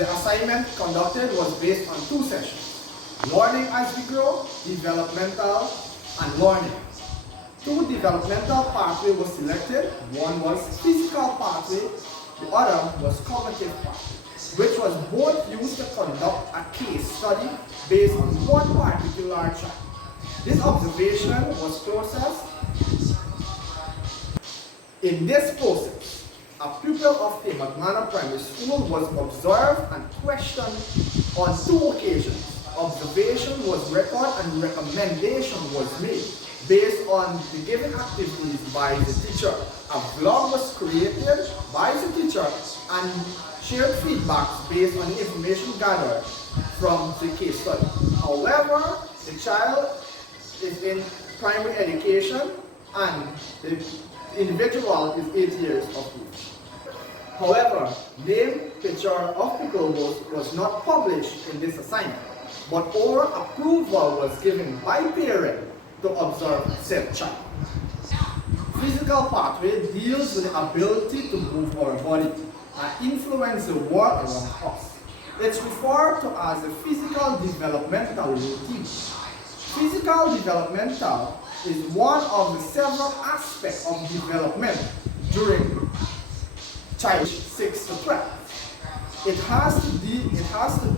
The assignment conducted was based on 2 sessions: learning as we grow, developmental, and learning. 2 developmental pathways were selected. One was physical pathway, the other was cognitive pathway, which was both used to conduct a case study based on one particular child. This observation was processed. In this process, a pupil of Temagmana Primary School was observed and questioned on 2 occasions. Observation was recorded and recommendation was made based on the given activities by the teacher. A vlog was created by the teacher and shared feedbacks based on the information gathered from the case study. However, the child is in primary education and the individual is 8 years of age. However, name, picture of people was not published in this assignment, but oral approval was given by parent to observe said child. Physical pathway deals with the ability to move our body and influence the world around us. It's referred to as a physical developmental routine. Physical developmental is one of the several aspects of development during child 6 to 12. It has to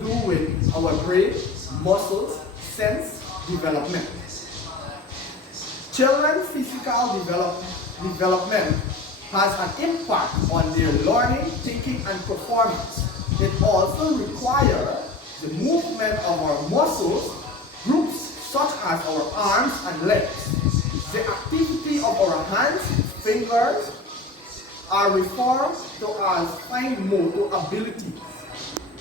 do with our brain, muscles, sense development. Children's physical development has an impact on their learning, thinking, and performance. It also requires the movement of our muscles groups such as our arms and legs. The activity of our hands, fingers are referred to as fine motor abilities.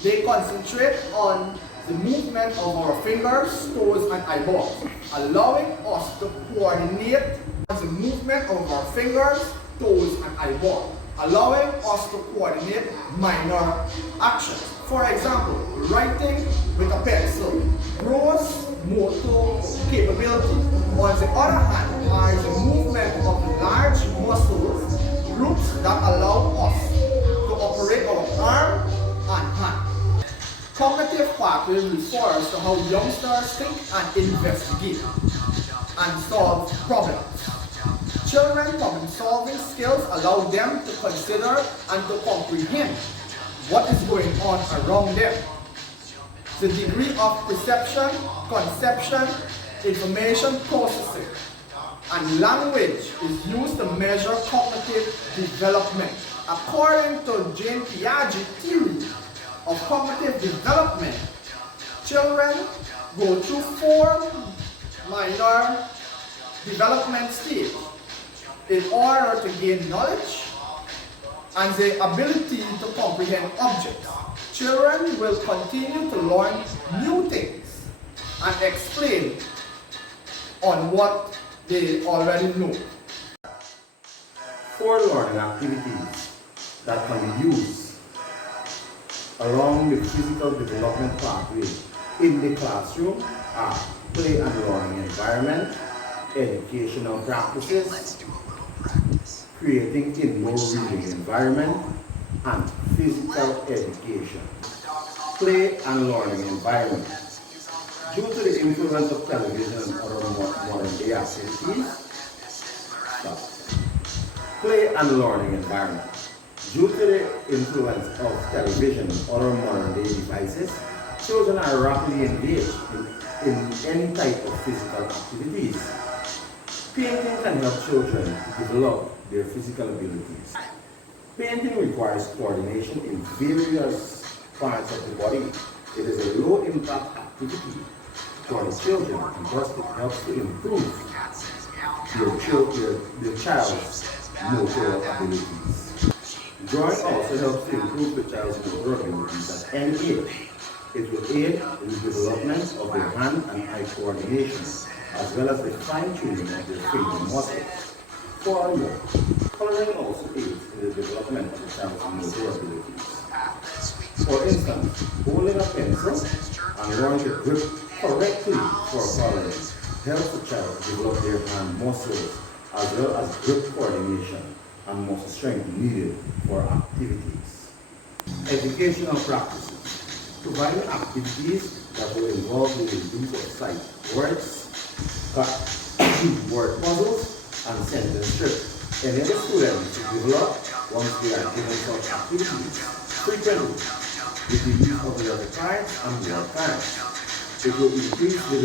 They concentrate on the movement of our fingers, toes, and eyeballs, allowing us to coordinate the movement of our fingers, toes, and eyeballs, allowing us to coordinate minor actions. For example, writing with a pencil. Gross motor capability, on the other hand, are the movement of the large muscles groups that allow us to operate our arm and hand. Cognitive pathway refers to how youngsters think and investigate and solve problems. Children's problem-solving skills allow them to consider and to comprehend what is going on around them. The degree of perception, conception, information processing, and language is used to measure cognitive development. According to Jane Piaget's theory of cognitive development, children go through 4 minor development stages in order to gain knowledge and the ability to comprehend objects. Children will continue to learn new things and explain on what they already know. 4 learning activities that can be used along the physical development pathway in the classroom are play and learning environment, educational practices, creating indoor reading environment, and physical education. Play and learning environment. Due to the influence of television and other modern day activities, play and learning environment. Due to the influence of television and other modern day devices, children are rapidly engaged in any type of physical activities. Painting can help children to develop their physical abilities. Painting requires coordination in various parts of the body. It is a low impact activity for the children and thus it helps to improve their child's motor abilities. Drawing also helps to improve the child's motor abilities at any age. It will aid in the development of their hand and eye coordination, as well as the fine-tuning of their finger muscles. Furthermore, coloring also aids in the development of the child's motor abilities. For instance, holding a pencil and learning to grip correctly for coloring helps the child develop their hand muscles, as well as grip coordination and muscle strength needed for activities. Educational practices. providing activities that will involve the use of sight words, word puzzles, and sentence strips. Enable students to develop once they are given such activities frequently with the use of letter cards and word cards. It will increase the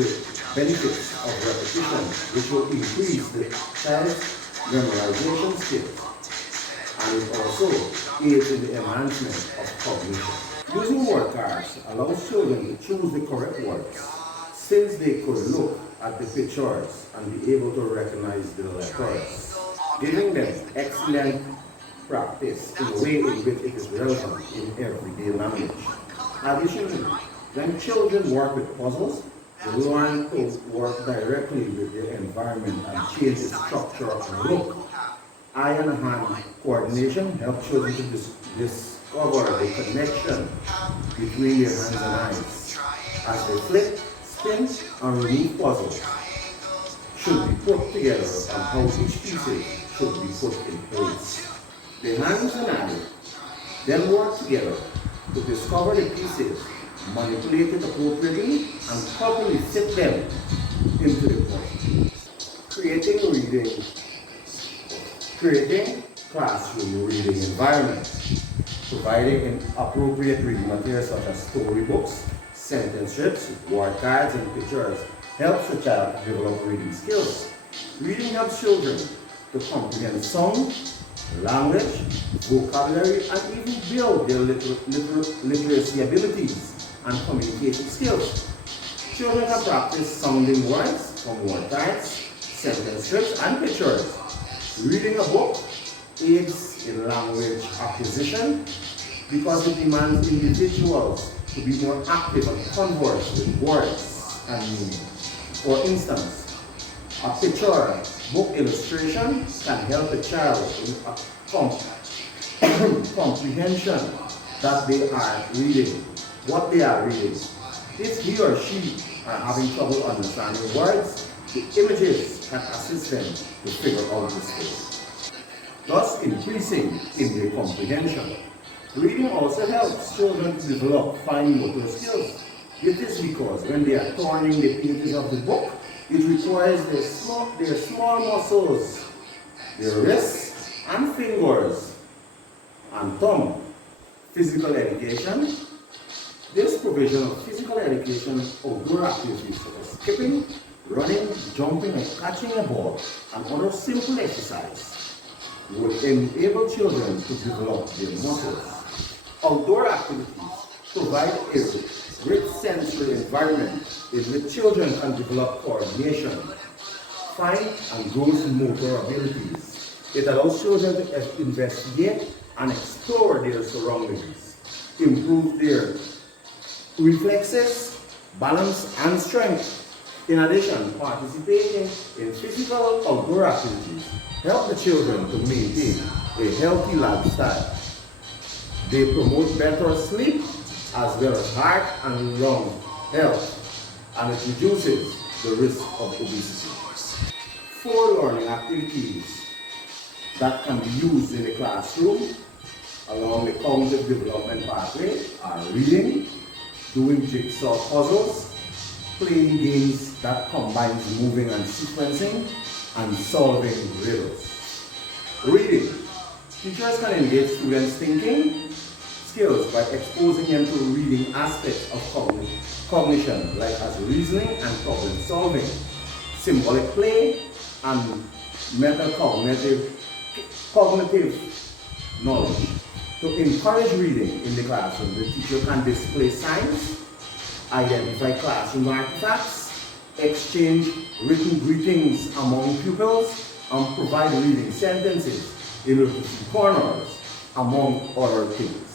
benefits of repetition, which will increase the child's memorization skills, and it also aids in the enhancement of cognition. Using word cards allows children to choose the correct words, since they could look at the pictures and be able to recognize the letters, giving them excellent practice in a way in which it is relevant in everyday language. Additionally, when children work with puzzles, they learn to work directly with their environment and change the structure and look. Eye and hand coordination helps children to discover the connection between their hands and eyes. As they flip, spin, and remove puzzles should be put together and how each piece should be put in place. The hands and eyes then work together to discover the pieces, manipulate it appropriately, and properly fit them into the puzzle. Creating classroom reading environment, providing appropriate reading materials such as storybooks, sentence strips, word cards, and pictures helps the child to develop reading skills. Reading helps children to comprehend sound, language, vocabulary, and even build their literacy abilities and communication skills. Children can practice sounding words from word cards, sentence strips, and pictures. Reading a book aids in language acquisition because it demands individuals to be more active and converse with words and meaning. For instance, a picture book illustration can help a child in comprehension that they are reading, what they are reading. If he or she are having trouble understanding words, the images can assist them to figure out the story, thus increasing in their comprehension. Reading also helps children to develop fine motor skills. It is because when they are turning the pages of the book, it requires their small muscles, their wrists and fingers and thumb. Physical education. This provision of physical education, outdoor activities such as skipping, running, jumping, and catching a ball, and other simple exercise will enable children to develop their muscles. Outdoor activities provide a rich sensory environment in which children can develop coordination, fine and gross motor abilities. It allows children to investigate and explore their surroundings, improve their reflexes, balance, and strength. In addition, participating in physical outdoor activities help the children to maintain a healthy lifestyle. They promote better sleep as well as heart and lung health, and it reduces the risk of obesity. 4 learning activities that can be used in the classroom along the cognitive development pathway are reading, doing jigsaw puzzles, playing games that combines moving and sequencing, and solving riddles. Reading. Teachers can engage students' thinking skills by exposing them to reading aspects of cognition, like as reasoning and problem solving, symbolic play, and metacognitive knowledge. To encourage reading in the classroom, the teacher can display signs, identify classroom artifacts, exchange written greetings among pupils, and provide reading sentences in the corners, among other things.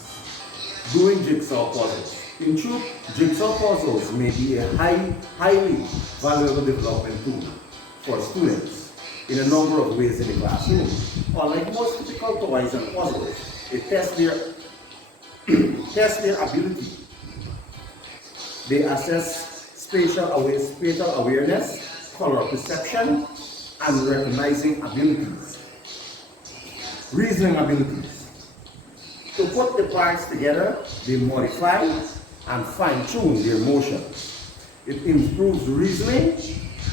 Doing jigsaw puzzles. In truth, jigsaw puzzles may be a highly valuable development tool for students in a number of ways in the classroom. Unlike most typical toys and puzzles, it tests their ability. They assess spatial awareness, color perception, and recognizing abilities. Reasoning abilities. To put the parts together, they modify, and fine-tune their motion. It improves reasoning,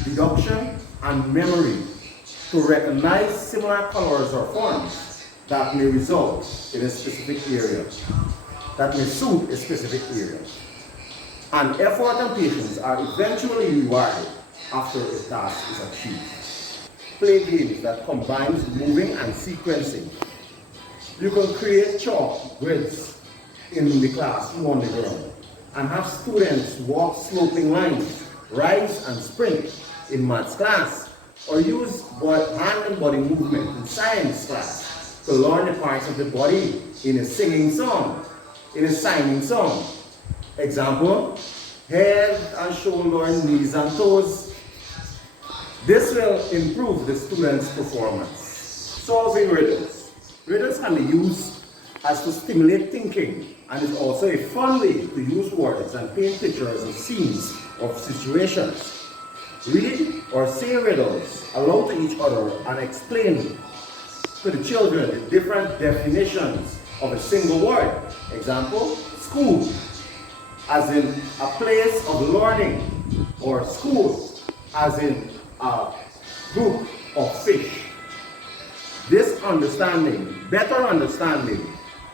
deduction, and memory to recognize similar colors or forms that may result in a specific area, that may suit a specific area. And effort and patience are eventually rewarded after a task is achieved. Play games that combines moving and sequencing. You can create chalk grids in the classroom on the ground and have students walk sloping lines, rise and sprint in maths class, or use hand and body movement in science class to learn the parts of the body in a singing song, in a signing song. Example, head and shoulder, knees and toes. This will improve the student's performance. Solving riddles. Riddles can be used as to stimulate thinking and is also a fun way to use words and paint pictures and scenes of situations. Read or say riddles aloud to each other and explain to the children the different definitions of a single word. Example, school, as in a place of learning, or school, as in a group of fish. This understanding, better understanding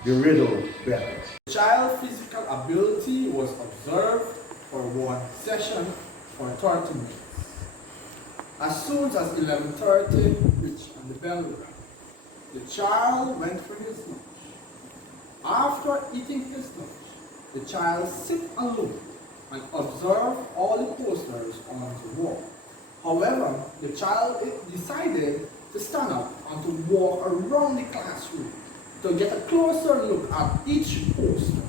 the riddle better. The child's physical ability was observed for one session for 30 minutes. As soon as 11:30 reached and the bell rang, the child went for his lunch. After eating his lunch, the child sat alone and observed all the posters on the wall. However, the child decided to stand up and to walk around the classroom to get a closer look at each poster.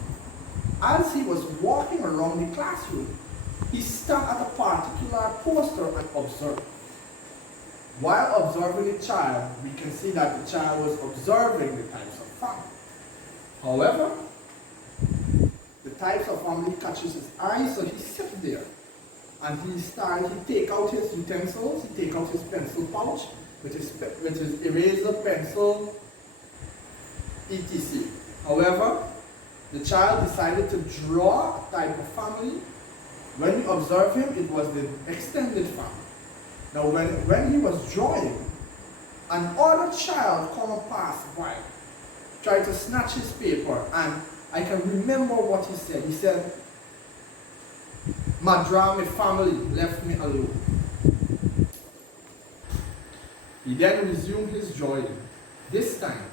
As he was walking around the classroom, he stopped at a particular poster and observed. While observing the child, we can see that the child was observing the types of family. However, the types of family catches his eye, so he sat there and he take out his utensils, he take out his pencil pouch with his eraser, pencil, etc. However, the child decided to draw a type of family. When we observe him, it was the extended family. Now when he was drawing, an other child come passed by, tried to snatch his paper, and I can remember what he said. He said, "My drama family left me alone." He then resumed his drawing, this time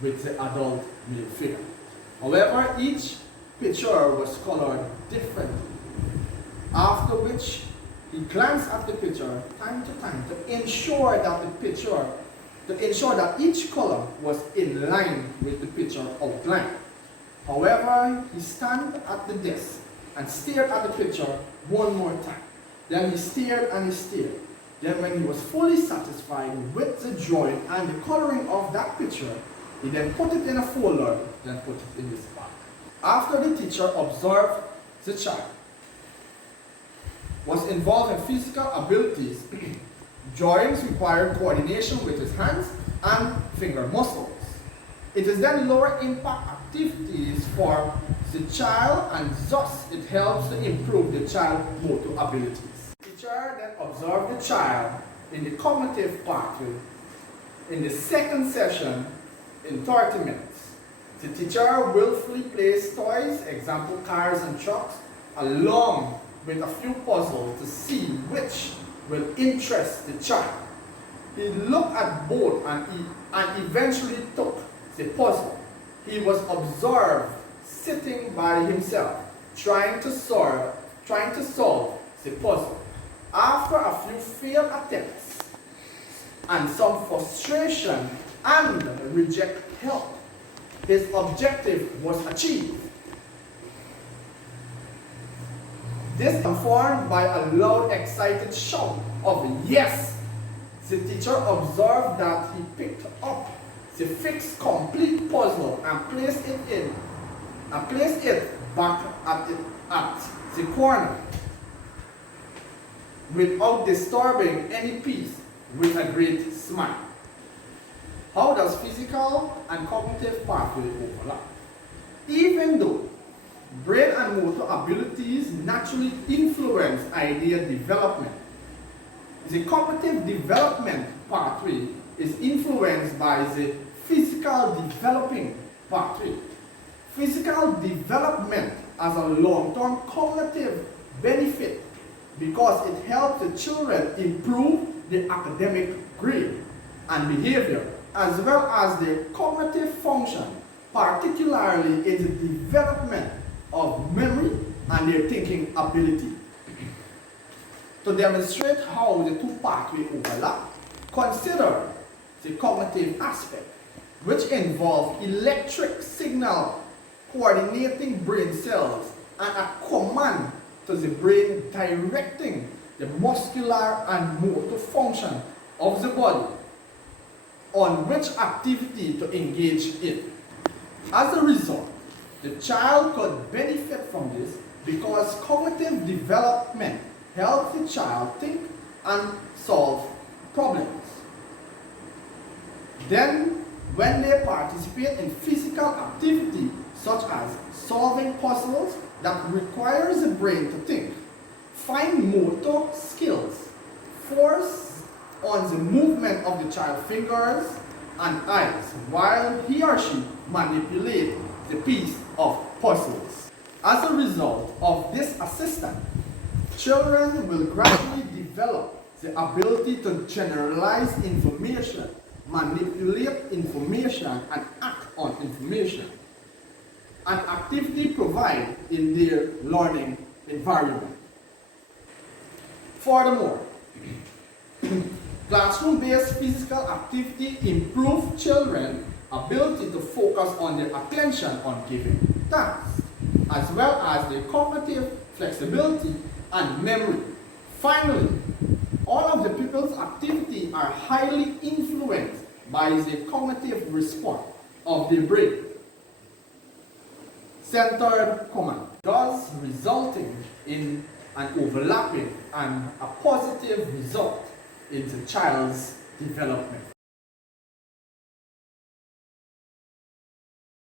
with the adult male figure. However, each picture was colored differently, after which he glanced at the picture time to time to ensure that each color was in line with the picture outline. However, he stand at the desk and stared at the picture one more time. Then he stared and he stared. Then when he was fully satisfied with the drawing and the coloring of that picture, he then put it in a folder, then put it in his bag. After the teacher observed the child was involved in physical abilities, drawings required coordination with his hands and finger muscles. It is then lower impact activities for the child, and thus it helps to improve the child's motor abilities. The teacher then observed the child in the cognitive pathway in the second session in 30 minutes. The teacher willfully placed toys, example cars and trucks, along with a few puzzles to see which will interest the child. He looked at both and eventually took the puzzle. He was observed sitting by himself, trying to solve the puzzle. After a few failed attempts and some frustration and reject help, his objective was achieved. This informed by a loud, excited shout of "yes." The teacher observed that he picked up the fixed, complete puzzle and placed it back at the corner without disturbing any piece, with a great smile. How does physical and cognitive pathway overlap? Even though brain and and motor abilities naturally influence idea development. The cognitive development pathway is influenced by the physical developing pathway. Physical development has a long-term cognitive benefit because it helps the children improve their academic grade and behavior, as well as their cognitive function, particularly in the development of memory and their thinking ability. To demonstrate how the two pathways overlap, consider the cognitive aspect, which involves electric signal coordinating brain cells and a command to the brain directing the muscular and motor function of the body on which activity to engage in. As a result, the child could benefit from this because cognitive development helps the child think and solve problems. Then, when they participate in physical activity such as solving puzzles that requires the brain to think, fine motor skills, force on the movement of the child's fingers and eyes while he or she manipulates the piece of puzzles. As a result of this assistance, children will gradually develop the ability to generalize information, manipulate information, and act on information, an activity provided in their learning environment. Furthermore, classroom-based physical activity improves children's ability to focus on their attention on given tasks, as well as their cognitive flexibility and memory. Finally, all of the pupils' activities are highly influenced by the cognitive response of the brain centered command, thus resulting in an overlapping and a positive result in the child's development.